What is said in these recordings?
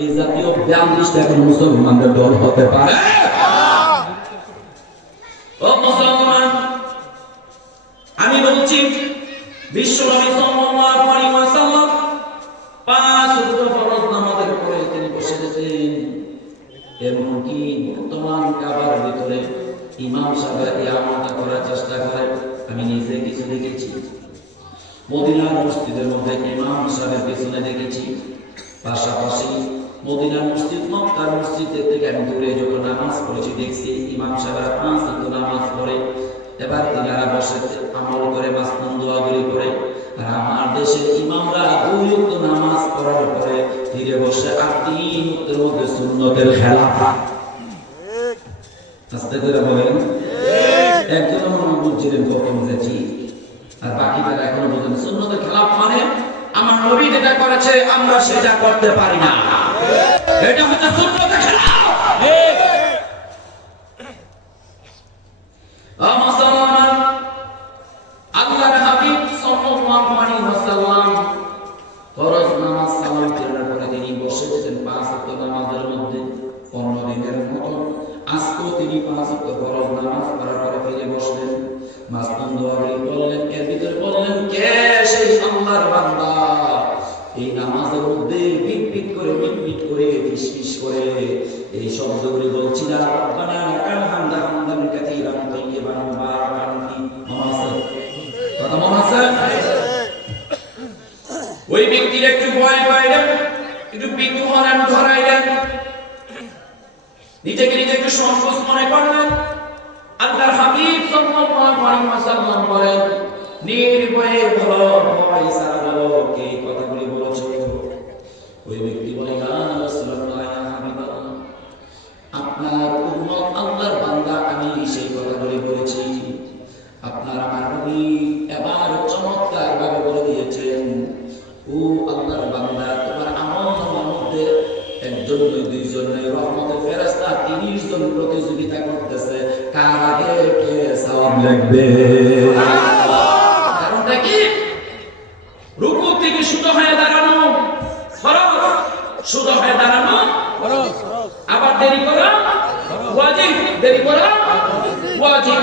এই জাতীয় 42টা এখন মুসলমানদের দল হতে পারে। ও মুসলমান, আমি বলছি বিশ্বনবী সাল্লাল্লাহু আলাইহি ওয়াসাল্লাম 5 ওয়াক্ত ফরজ নামাজের পরে তিনি বসে যেতেন। এমনকি বর্তমান কাবার ভিতরে ইমাম সাহেব ইমামতা করার চেষ্টা করে। আমি নিজে কিছু দেখেছি, মদিনার মসজিদের মধ্যে ইমাম সাহেবের পিছনে দেখেছি। পাশাপাশি মদিনার মসজিদ মক্কার মসজিদ থেকে আমি দূরে যখন নামাজ পড়েছি দেখছি ইমাম সাহেবরা 5 ওয়াক্ত নামাজ পড়ে। এবার তিনারা বসে আমল করে মাসনুন দোয়াগুলি করে। আর আমার দেশের ইমামরা 2 ওয়াক্ত নামাজ পড়ার পরে ফিরে বসে আর 3 ওয়াক্তের মধ্যে সুন্নতের খেলাফা। আস্তে করে বলেন, একজন মনে বুঝছিলেন কখন যাচ্ছি, আর বাকি তারা এখনো বলেন সুন্নতের খেলাফ মানে আমার নবী যেটা করেছে আমরা সেটা করতে পারি না, এটা হচ্ছে সুন্নতের খেলাফ। মুসলমান, আল্লাহর হাবিব সাল্লাল্লাহু আলাইহি ওয়াসাল্লাম ফরজ নামাজ সালাম ফেরার পরে তিনি বসেছিলেন 5 ওয়াক্ত নামাজের মধ্যে। 15 দিনের মতো আজকেও তিনি 5 ওয়াক্ত ফরজ নামাজ পড়ার পরে ফিরে বসলেন, মাসনুন দোয়াগুলি পড়লেন। এর ভিতরে বললেন, কে সেই আল্লাহর বান্দা এই নামাজের মধ্যে বিট করে ফিসফিস করে এই শব্দগুলি বলছি না, রব্বানা লাকাল হামদু হামদান কাসীরান তাইয়্যিবান মুবারাকান ফীহি। কথা মনে আছে? ওই ব্যক্তির একটু ভয় পাইলেন, একটু বিকু হলেন, ধরাইলেন, নিজেকে নিজে একটু সংকোচ মনে করলেন। আল্লাহর হাবিব সাল্লাল্লাহু আলাইহি ওয়াসাল্লাম বলেন, নির্ভয়ে বলো, ভয় ছাড়া বলো, কে কথাগুলি বলেছো? ওই ব্যক্তি বলে, ইয়া রাসূলুল্লাহ, ইয়া হাবিবাল্লাহ, আপনার উম্মত আল্লাহর বান্দা আমি সেই কথাগুলি বলেছি। আপনার আমার নবী এবার চমৎকার ভাবে বলে দিয়েছেন, ও আল্লাহর বান্দা, তোমার আমলনামার মধ্যে একজন নয়, দুইজন নয়, রহমতের ফেরেশতা 30 জন প্রতিযোগিতা করতেছে কার আগে কে সওয়াব লিখবে। কারণটা কি? রুকু থেকে সোজা হয়ে দাঁড়ানো ফরজ, সোজা হয়ে দাঁড়ানো ফরজ, আবার দেরি করা ওয়াজিব, দেরি করা ওয়াজিব।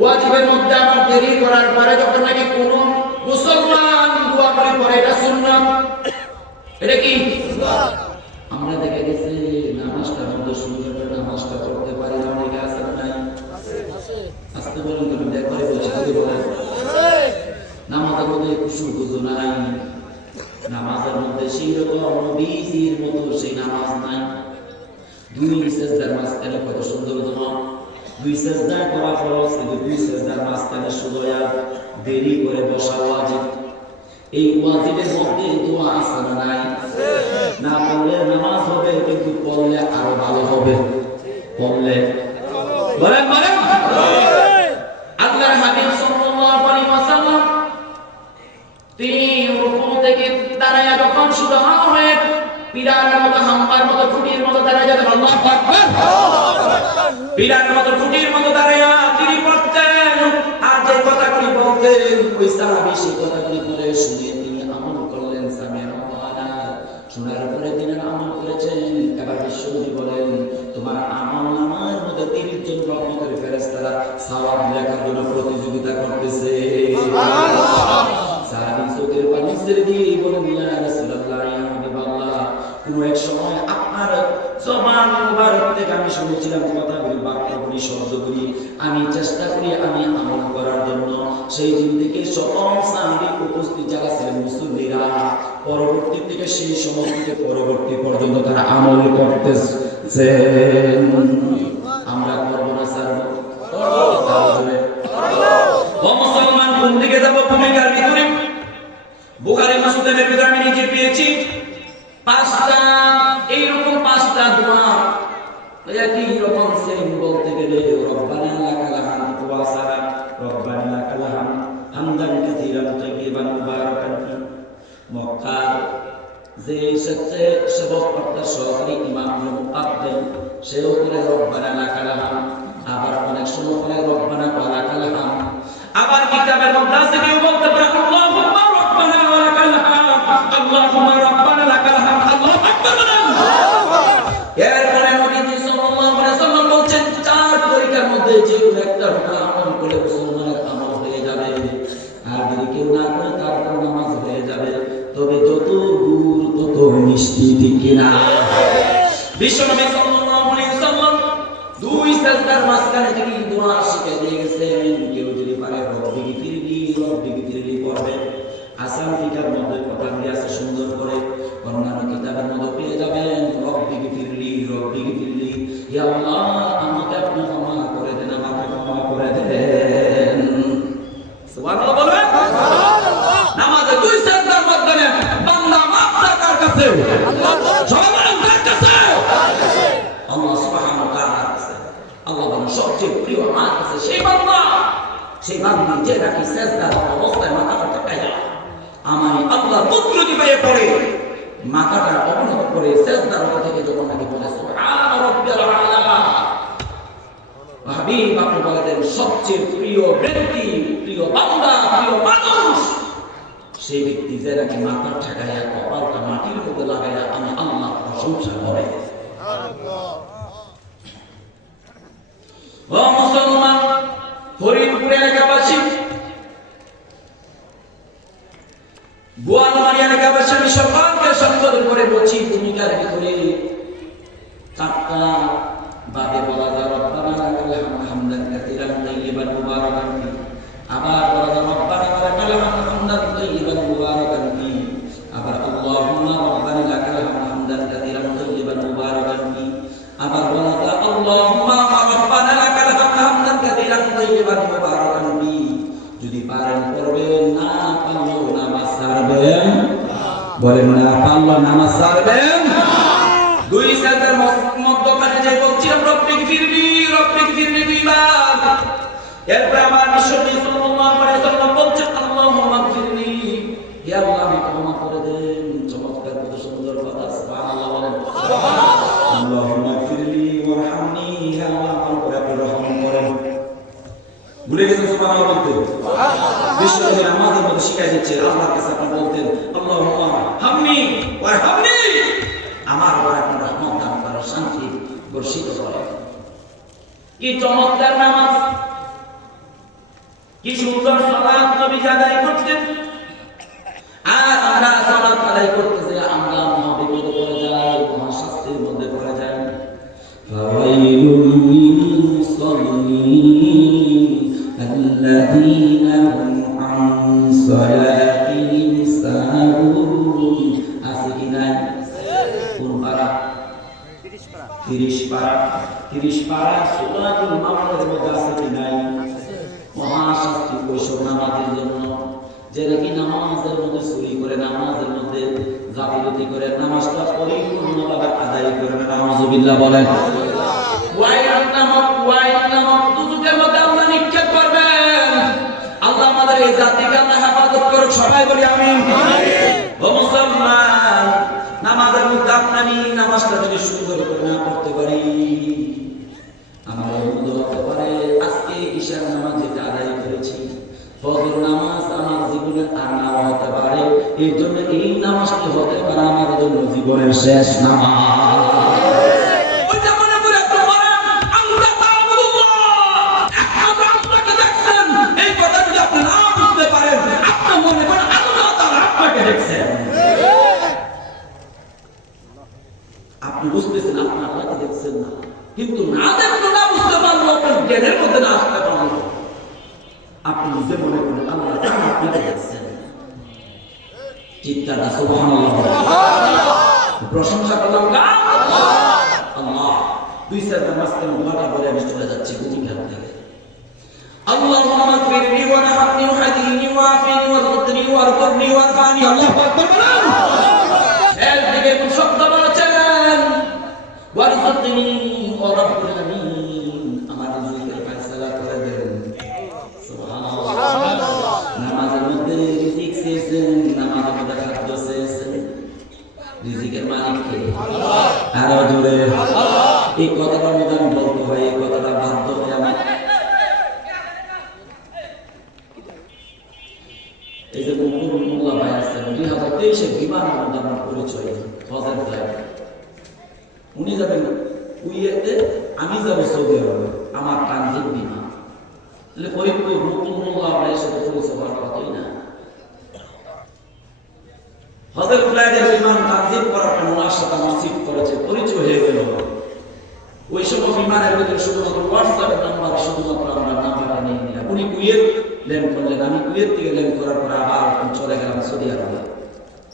ওয়াজিবের মধ্যে আবার দেরি করার পরে যখন নাকি কোন মুসলমান দোয়া করে পড়ে, এটা সুন্নাত। এটা কি? আমরা দেখে গেছি নামাজটা বন্ধ শুরু করে নামাজটা পড়তে পারি না, অনেকে আছে নাই? আস্তে বলুন, তুমি দেখো বলছি বলেন, নামাজের মধ্যে খুশু খুশু নাই, নামাজের মধ্যে সেই রকম নবীজির মতো সেই নামাজ নাই। 2 সেজদার মাঝখানে কত সুন্দর দোয়া, 2 সেজদা করা ফরজ, কিন্তু 2 সেজদার মাঝখানে শুধুয়া দেরি করে বসা ওয়াজিব। এই ওয়াজিবের মধ্যে দোয়া আছে না নাই? না পড়লে নামাজ হবে, কিন্তু পড়লে আরো ভালো হবে। পড়লে বলেন বলেন, আল্লাহর হাবিব সাল্লাল্লাহু আলাইহি ওয়াসাল্লাম তিনি রুকু থেকে দাঁড়ায়া যখন শুরু হয়ে পিরানের মতো হাম্বার মতো খুঁটির মতো দাঁড়ায় যাবেন, আল্লাহু আকবার, পিরানের মতো খুঁটির মতো দাঁড়ায়া তিনি পড়তেন। আর যে কথাগুলি বলতেন ওই সাহাবী সেই কথাগুলি পড়ে শুনে তিনি আমল করলেন। শোনার পরে তিনি আমল করেছেন। এবার বিশ্বনবী বলেন, তোমার আমল আমার মধ্যে 30 জন রহমতের ফেরেশতারা সওয়াব লেখার জন্য প্রতিযোগিতা করতেছে। সুবহানাল্লাহ। সাহাবী চোখের পানি ছেড়ে দিয়ে বলেন, ইয়া রাসূলুল্লাহ, ইয়া হাবিবাল্লাহ, কোন এক সময় আপনার জবান মুবারক থেকে আমি শুনেছিলাম কথাগুলি, বাক্যগুলি, শব্দগুলি আমি চেষ্টা করি আমি আমল করার জন্য। সেই দিন থেকে সকল সাহাবী উপস্থিত যারা ছিলেন মুসল্লিরা, পরবর্তী থেকে সেই সময় থেকে পরবর্তী পর্যন্ত তারা আমল করতেছে। আমরা করব না স্যার? ও মুসলমান, কোন দিকে যাব? ভূমিকার ভিতরে বুখারী মুসলিমের ভিতরে আমি নিজে পেয়েছি 5টা এইরকম 5টা দোয়া। একই রকম সেম বলতে গেলে রব্বানা লাকাল হামদু ওয়া সারা, রব্বানা লাকাল হামদান কাসীরান তাইয়্যিবান মুবারাকান ফীহি। মক্কার যে সেবক অর্থাৎ সহকারী ইমাম মুকাদ্দিম, সেও করে রব্বানা লাকাল হামদ, আবার অনেক সময় করে রব্বানা ওয়া লাকাল হামদ। আবার কিতাবের মধ্যে আছে কেউ বলতে পারে আল্লাহুম্মা রব্বানা ওয়া লাকাল হামদ, আল্লাহুম্মা রব্বানা লাকাল হামদ, আল্লাহু আকবার। কিনা? বিশ্বনবী সাল্লাল্লাহু আলাইহি ওয়াসাল্লাম দুই সাজদার মাঝখানে তিনি দোয়া শিখিয়ে দিয়ে গেছেন, কেউ যদি পারে রব্বি গফিরলি পড়বে। আসাম কিতাবের মধ্যে কথাগুলি আছে সুন্দর করে, অন্যান্য কিতাবের মধ্যে পেয়ে যাবেন রব্বি গফিরলি, ইয়া আল্লাহ আমাকে আপনি ক্ষমা করে দেন, আমাকে ক্ষমা করে দেন। সুবহানাল্লাহ বলেন। নামাজে দুই সাজদার মাঝখানে বান্দা মাফ চায় কার কাছে? সবাই বলেন কার কাছে? আল্লাহ সুবহানাহু ওয়া তাআলার কাছে। আল্লাহ বলেন সবচেয়ে প্রিয় আমার কাছে সেই বান্দা যে নাকি সাজদার অবস্থায় মাথাটা টেকায়া আমি আল্লাহর কুদরতি পেয়ে পড়ে মাথাটা অবনত করে সাজদার থেকে যখন নাকি বলে সুবহান রাব্বিয়াল আলা। হাবিব আপনি বলেন সবচেয়ে প্রিয় ব্যক্তি, প্রিয় বান্দা, প্রিয় মানুষ সেই ব্যক্তি যে নাকি মাথা ঠেকাইয়া কপালটা মাটির মধ্যে লাগাইয়া আমি আল্লাহর প্রশংসা করে। ও মুসলমান, ফরিদপুর এলাকাবাসী, বোয়ালমারী এলাকাবাসী, আমি সরকারকে সম্বোধন করে বলছি ভূমিকার ভিতরে চারটা ভাবে বলা যায় রব্বানা লাকাল হামদান কাসীরান তাইয়্যিবান মুবারাকান ফি, আবার বলা যায় রব্বানা লাকাল হামদান তাইয়্যিবান মুবারাকান ফি, আবার আল্লাহুম্মা রব্বানা লাকাল হামদান কাসীরান তাইয়্যিবান মুবারাকান ফি, আবার বলা যায় আল্লাহুম্মা রব্বানা লাকাল হামদান কাসীরান তাইয়্যিবান মুবারাকান ফি। যদি পারেন করবেন, না পারলেও নামাজ ছাড়বেন। বলেন না পারলেও নামাজ ছাড়বেন। দুই সাজদার মধ্যখানে যে বলছিলাম রব্বিক ফিরলি দুইবার, এরপর আমার বিশ্বনবী সাল্লাল্লাহু আলাইহি ওয়াসাল্লাম বলছেন আল্লাহুম্মা ফিরলি, হে আল্লাহ আমাকে ক্ষমা করে দেন। চমৎকার কত সুন্দর কথা, সুবহানাল্লাহ বলেন। আল্লাহুম্মা ফিরলি ওয়ারহামনি, হে আল্লাহ আমার উপরে আপনি রহম করেন। ভুলে গেছেন সুবহানাল্লাহ বলতে? বিশ্বনবী আমাদের মধ্যে শিখাই দিচ্ছে আল্লাহর কাছে আপনি বলতেন আল্লাহুম্মা হামনি ওয়ারহামনি, আমার উপরে আপনি রহমত দান করেন, শান্তি বর্ষিত করেন। কি চমৎকার নামাজ, কি সুন্দর সালাত নবী আদায় করতেন। আর আমরা সালাত আদায় করতে যে আমরা মহাবিপদে পড়ে যাই, মহাশাস্তির মধ্যে পড়ে যাই। ফাওয়াইলুল লিল মুসাল্লিন আল্লাযীনা হুম আন সালাতিহিম সাহুন। আছে কি নাই? কোন পারা? 30 পারা সূরাতুল মাউনের মধ্যে আছে কি নাই? মহাশাস্তি ওইসব নামাজের জন্য, যে নাকি নামাজের মধ্যে চুরি করে, নামাজের মধ্যে গাফিলতি করে, নামাজটা পরিপূর্ণভাবে আদায় করে না। নাউযুবিল্লাহ বলেন। ওয়াইল নামক দুজকের মধ্যে আল্লাহ নিক্ষেপ করবেন। আল্লাহ আমাদের এই জাতিকে আল্লাহ হেফাজত করুক, সবাই বলি আমিন। ও মুসলমান, নামাজের মধ্যে আমি নামাজটা যদি সুন্দর করে না করতে পারি, আমার মনে হতে পারে আজকে ঈশার নামাজ যেটা আদায় করেছি, ফজর নামাজ আমার জীবনের আর নাও হতে পারে। এই জন্য এই নামাজটি হতে পারে আমার জন্য জীবনের শেষ নামাজ। ওইটা মনে করে আপনি বলেন আল্লাহ তাআবুদুল্লাহ, একমাত্র আল্লাহকে দেখছেন। এই কথা যদি আপনি না বুঝতে পারেন, আপনি মনে করেন আল্লাহ তাআলা আপনাকে দেখছেন। আপনি বুঝতেছেন আপনি আল্লাহকে দেখছেন না, কিন্তু না দেখলে না বুঝতে পারলো, আপনার জ্ঞানের মধ্যে না আসতে পারলো, আপনি নিজে মনে করেন আল্লাহ আপনাকে দেখছেন। চিৎকারটা সুবহানাল্লাহ, প্রশংসা করলাম আল্লাহ। দুই সাজদার মাঝখানে দোয়াটা বলে আমি চলে যাচ্ছি ভূমিকার থেকে। আল্লাহুম্মা ফিরনি ওয়ারহামনি ওয়াহদিনি ওয়াআফিনি ওয়ারযুকনি ওয়ারযুকনি ওয়ারফানি। আল্লাহু আকবার বলেন। এর দিকে কোন শব্দ বলেছেন? ওয়ারযুকনি ওয়া রাব্বুল আলামিন, আমার রিজিকের ফয়সালা করে দেন। সুবহানাল্লাহ। নামাজের মধ্যে রিজিক চেয়েছেন, নামাজের মধ্যে খাদ্য চেয়েছেন, রিজিকের মালিক কে? আল্লাহ। আরো জোরে আল্লাহ। এই কথাটা মধ্যে আমি বলতে হয়, এই কথাটা বাধ্য হয়ে আমার এই যে মোল্লা ভাই আছেন 2023 বিমানের মধ্যে আমার পরিচয় হজের ফ্লাইট, উনি যাবেন কুয়েতে, আমি যাব সৌদি আরবে, আমার ট্রানজিট বিমান। তাহলে ফরিদপুর নতুন মোল্লা ভাইয়ের সাথে পরিচয় হওয়ার কথাই না। হজের ফ্লাইটের বিমান ট্রানজিট ট্রানজিট করার জন্য ওনার সাথে আমার সিট করেছে, পরিচয় হয়ে গেল। ওই সময় বিমানের ভিতরে শুধুমাত্র হোয়াটসঅ্যাপ নাম্বার, শুধুমাত্র আমরা নাম্বারটা নিয়ে নিলাম। উনি কুয়েত ল্যান্ড করলেন, আমি কুয়েত থেকে ল্যান্ড করার পর আবার চলে গেলাম সৌদি আরবে।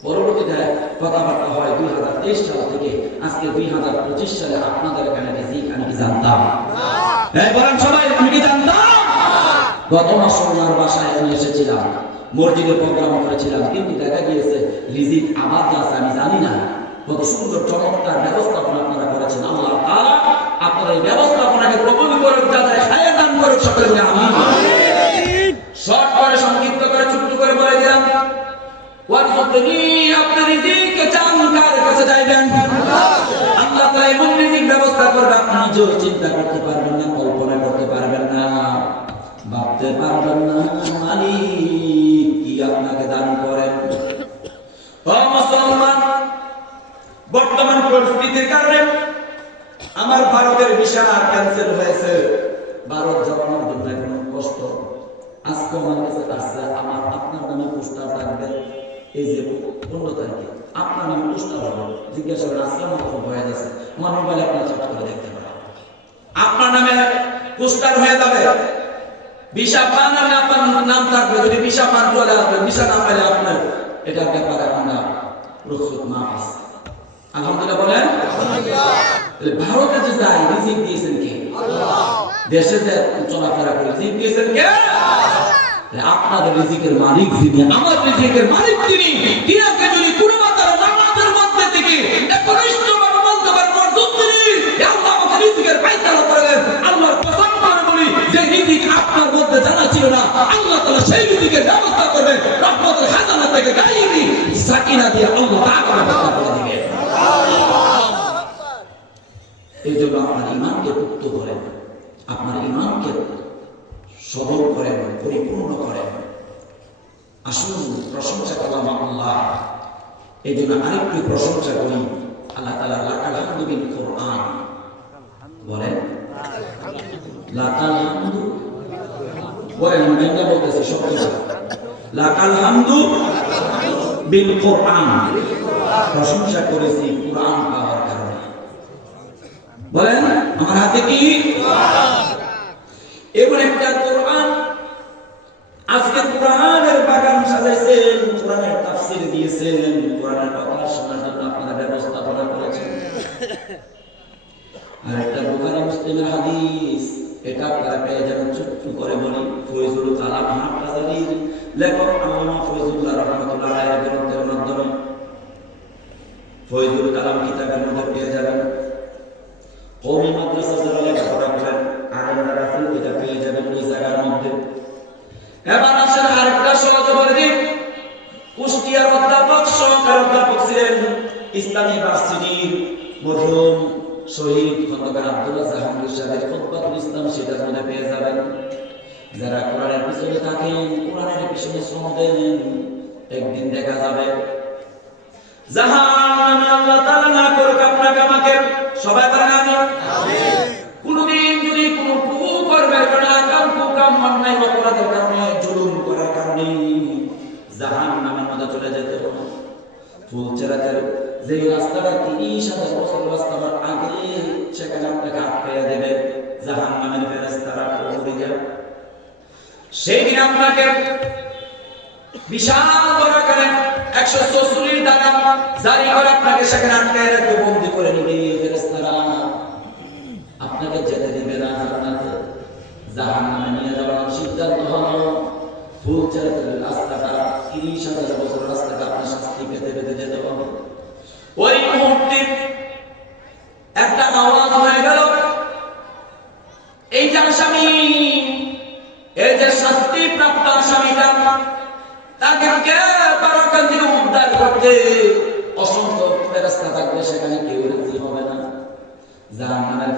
পরবর্তীতে কথাবার্তা হয় 2023 সাল থেকে আজকে 2025 সালে। আপনাদের এখানে রিজিক আমি কি জানতাম? বলেন সবাই, আমি কি জানতাম? গত মাস ওনার বাসায় আমি এসেছিলাম, মসজিদে প্রোগ্রাম করেছিলাম, কিন্তু দেখা গিয়েছে রিজিক আমার কাছে আমি জানি না। কত সুন্দর চমৎকার ব্যবস্থাপনা আপনারা করেছেন। আল্লাহ তাআলা আপনার এই ব্যবস্থাপনাকে কবুল করুক, যাতে খায়ের দান করুক সকলে বলে আমিন। শর্ট করে সংক্ষিপ্ত করে ছোট্ট করে বলে দিলাম, ওয়ারযুকনি, আপনি রিজিক চান কার কাছে চাইবেন? আল্লাহ তাআলা এমন রিজিক ব্যবস্থা করবে আপনি নিজেও চিন্তা করতে পারবেন না, কল্পনা করতে পারবেন না, ভাবতে পারবেন না। মালিক কি আপনাকে দান করেন। ও মুসলমান, বর্তমান পরিস্থিতির কারণে আমার ভারতের ভিসা ক্যান্সেল হয়েছে। ভারত যাওয়ার জন্য এখন কষ্ট। আজকে আমার কাছে আসছে, আমার আপনার নামে পোস্টার থাকবে, এই যে 15 তারিখে আপনার নামে পোস্টার হবে। জিজ্ঞাসা করে আজকে আমার খুব ভয় আছে, আমার মোবাইলে আপনার চেক করে দেখতে পারেন, আপনার নামে পোস্টার হয়ে যাবে। ভিসা পান আর আপনার নাম থাকবে, যদি ভিসা পান চলে আসবে, ভিসা না পেলে আপনার এটার ব্যাপারে আমরা প্রস্তুত না আছে। আলহামদুলিল্লাহ বলেন। ভারতে যে যাই রিজিক দিয়েছেন কে? দেশে যে চলাফেরা করে রিজিক দিয়েছেন কে? আপনাদের রিজিকের মালিক যিনি, আমার রিজিকের মালিক তিনি। তিনাকে যদি কোনো মাত্রার নামাজের মধ্যে থেকে একনিষ্ঠভাবে বলতে পারেন আল্লাহ আমাকে রিজিকের ফয়সালা করে দেন, আল্লাহর কসম করে বলি যে রিজিক আপনার মধ্যে জানা ছিল না, আল্লাহ তাআলা সেই রিজিকের ব্যবস্থা করবেন। রহমতের খাজানা থেকে গায়বী সাকিনা দিয়ে আল্লাহ তাআলা ব্যবস্থা করে দিবেন। এই জন্য আপনার ঈমানকে পুক্ত করেন, আপনার ঈমানকে সবল করেন, পরিপূর্ণ করেন। আসুন প্রশংসা করলাম আল্লাহ। এই জন্য আরেকটু প্রশংসা করি আল্লাহ তাআলা। লাকাল হামদু বিল কোরআন, বলেন লাকাল হামদু, বলেন আমরা বলতেছি শব্দটা লাকাল হামদু বিল কোরআন। প্রশংসা করেছি কোরআন পাওয়ার কারণে। বলেন আমার হাতে কি এমন একটা কোরআন, আজকে কোরআনের বাগান সাজাইছেন, কোরআনের তাফসীর দিয়েছেন, কোরআনের কথা শোনার জন্য আপনারা ব্যবস্থাপনা করেছেন। আর একটা বুখারী মুসলিমের হাদিস, এটা আপনারা পেয়ে যাবেন। ছোট্ট করে বলি, ফয়জুল কালাম হাফাজালির লেখক আল্লামা ফয়জুল্লাহ রাহমাতুল্লাহ আলাইহির গ্রন্থের মাধ্যমে ফয়জুল কালাম কিতাবের মধ্যে পেয়ে যাবেন। কওমি মাদ্রাসা যারা লেখাপড়া করেন, আলেমরা রাসূল, এটা পেয়ে যাবেন ওই জায়গার মধ্যে। এবার আসেন আরেকটা সহজ বলে দিই। কুষ্টিয়ার অধ্যাপক, সহকারী অধ্যাপক ছিলেন ইসলামী ইউনিভার্সিটির মরহুম শহীদ খন্দকার আব্দুল্লাহ জাহাঙ্গীর সাহেবের খুতবাতুল ইসলাম, সেটা মনে পেয়ে যাবেন। যারা কোরআনের পিছনে থাকেন, কোরআনের পিছনে শ্রম দেন, একদিন দেখা যাবে জাহান্নামে আল্লাহ তাআলা না করুক আপনাকে আমাকে। সবাই বলেন আমিন। কোনদিন যদি কোনো কুকর্মের কারণে, কাম অন্যায় অপরাধের কারণে, জুলুম করার কারণে জাহান্নামের মধ্যে চলে যেতে হবে, ফুলচেরাতের যে রাস্তাটা 30,000 বছর রাস্তার আগে, সেখানে আপনাকে আটকাইয়া দেবে জাহান্নামের ফেরেশতারা প্রহরীরা। সেই দিন আপনাকে বিশাল বড় করে 144 ধারা জারি করে আপনাকে সেখানে আটকায় রাখবে, বন্দী করে নিবে ফেরেশতারা। আপনাকে যেতে দিবে না জান্নাতে, জাহান্নামে নিয়ে যাওয়ার সিদ্ধান্ত হলো। ফুলচেরাতের রাস্তাটা 30,000 বছর রাস্তাটা আপনি শাস্তি পেতে পেতে যেতে হবে। ওই মুহূর্তে একটা আওয়াজ হয়ে গেল, এই যে আসামি, এই যে শাস্তি প্রাপ্ত আসামিটা, তাকে কে পারাকান থেকে উদ্ধার করতে অসংখ্য ফেরেশতা থাকবে, সেখানে কেউ রাজি হবে না। জাহান্নামের